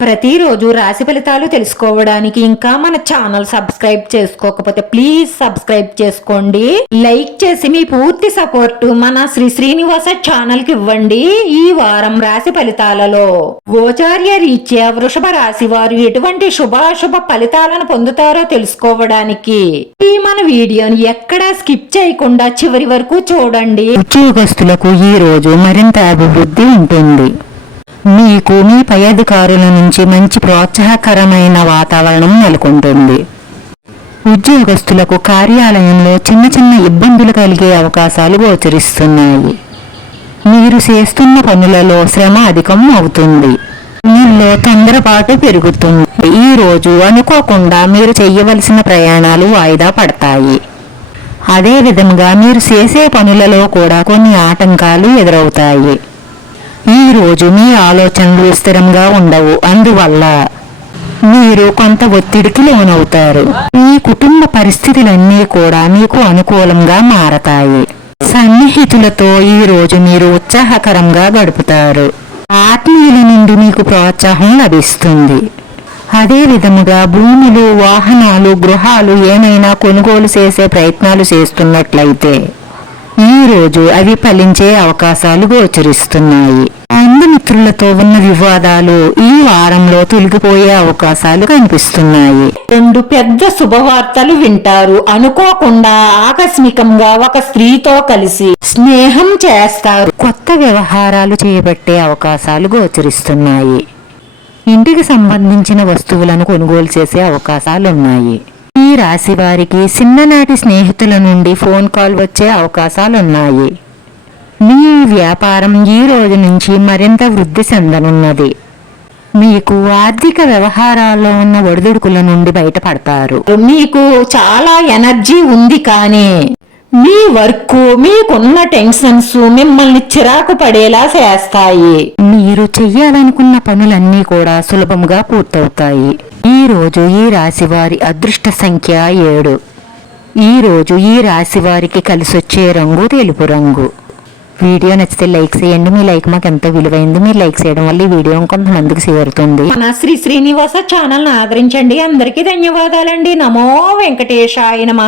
ప్రతిరోజు రాశి ఫలితాలు తెలుసుకోవడానికి ఇంకా మన ఛానల్ సబ్స్క్రైబ్ చేసుకోకపోతే ప్లీజ్ సబ్స్క్రైబ్ చేసుకోండి. లైక్ చేసి మీ పూర్తి సపోర్ట్ మన శ్రీ శ్రీనివాస ఛానల్కి ఇవ్వండి ఈ వారం రాశి ఫలితాలలో. గోచార్య రీత్యా వృషభ రాశి వారు ఎటువంటి శుభాశుభ ఫలితాలను పొందుతారో తెలుసుకోవడానికి ఈ మన వీడియోని ఎక్కడా స్కిప్ చేయకుండా చివరి వరకు చూడండి. ఉద్యోగస్తులకు ఈ రోజు మరింత అభివృద్ధి ఉంటుంది. మీకు మీ పై అధికారుల నుంచి మంచి ప్రోత్సాహకరమైన వాతావరణం నెలకొంటుంది. ఉద్యోగస్తులకు కార్యాలయంలో చిన్న చిన్న ఇబ్బందులు కలిగే అవకాశాలు గోచరిస్తున్నాయి. మీరు చేస్తున్న పనులలో శ్రమ అధికం అవుతుంది. మీలో తొందరపాటు పెరుగుతుంది. ఈ రోజు అనుకోకుండా మీరు చేయవలసిన ప్రయాణాలు వాయిదా పడతాయి. అదే విధంగా మీరు చేసే పనులలో కూడా కొన్ని ఆటంకాలు ఎదురవుతాయి. ఈ రోజు మీ ఆలోచనలు స్థిరంగా ఉండవు. అందువల్ల మీరు కొంత ఒత్తిడికి లోనవుతారు. మీ కుటుంబ పరిస్థితులన్నీ కూడా మీకు అనుకూలంగా మారతాయి. సన్నిహితులతో ఈ రోజు మీరు ఉత్సాహకరంగా గడుపుతారు. ఆత్మీయుల నుండి మీకు ప్రోత్సాహం లభిస్తుంది. అదే విధముగా భూములు వాహనాలు గృహాలు ఏమైనా కొనుగోలు చేసే ప్రయత్నాలు చేస్తున్నట్లయితే ఈ రోజు అవి ఫలించే అవకాశాలు గోచరిస్తున్నాయి. బంధుమిత్రులతో ఉన్న వివాదాలు ఈ వారంలో తొలగిపోయే అవకాశాలు కనిపిస్తున్నాయి. రెండు పెద్ద శుభవార్తలు వింటారు. అనుకోకుండా ఆకస్మికంగా ఒక స్త్రీతో కలిసి స్నేహం చేస్తారు. కొత్త వ్యవహారాలు చేపట్టే అవకాశాలు గోచరిస్తున్నాయి. ఇంటికి సంబంధించిన వస్తువులను కొనుగోలు చేసే అవకాశాలున్నాయి. ఈ రాశి వారికి చిన్ననాటి స్నేహితుల నుండి ఫోన్ కాల్ వచ్చే అవకాశాలున్నాయి. మీ వ్యాపారం ఈ రోజు నుంచి మరింత వృద్ధి చెందనున్నది. మీకు ఆర్థిక వ్యవహారాల్లో ఉన్న ఒడిదుడుకుల నుండి బయటపడతారు. మీకు చాలా ఎనర్జీ ఉంది కానీ మీ వర్క్ మీకున్న టెన్షన్స్ మిమ్మల్ని చిరాకు పడేలా చేస్తాయి. మీరు చెయ్యాలనుకున్న పనులన్నీ కూడా సులభంగా పూర్తవుతాయి. ఈ రోజు ఈ రాశి వారి అదృష్ట సంఖ్య ఏడు. ఈ రోజు ఈ రాశి వారికి కలిసొచ్చే రంగు తెలుపు రంగు. వీడియో నచ్చితే లైక్ చేయండి. మీ లైక్ మాకు ఎంతో విలువైంది మీరు లైక్ చేయడం వల్ల ఈ వీడియో కొంతమందికి చేరుతుంది. మన శ్రీ శ్రీనివాస ఛానల్ ఆదరించండి. అందరికీ ధన్యవాదాలండి. నమో వెంకటేశాయ నమ.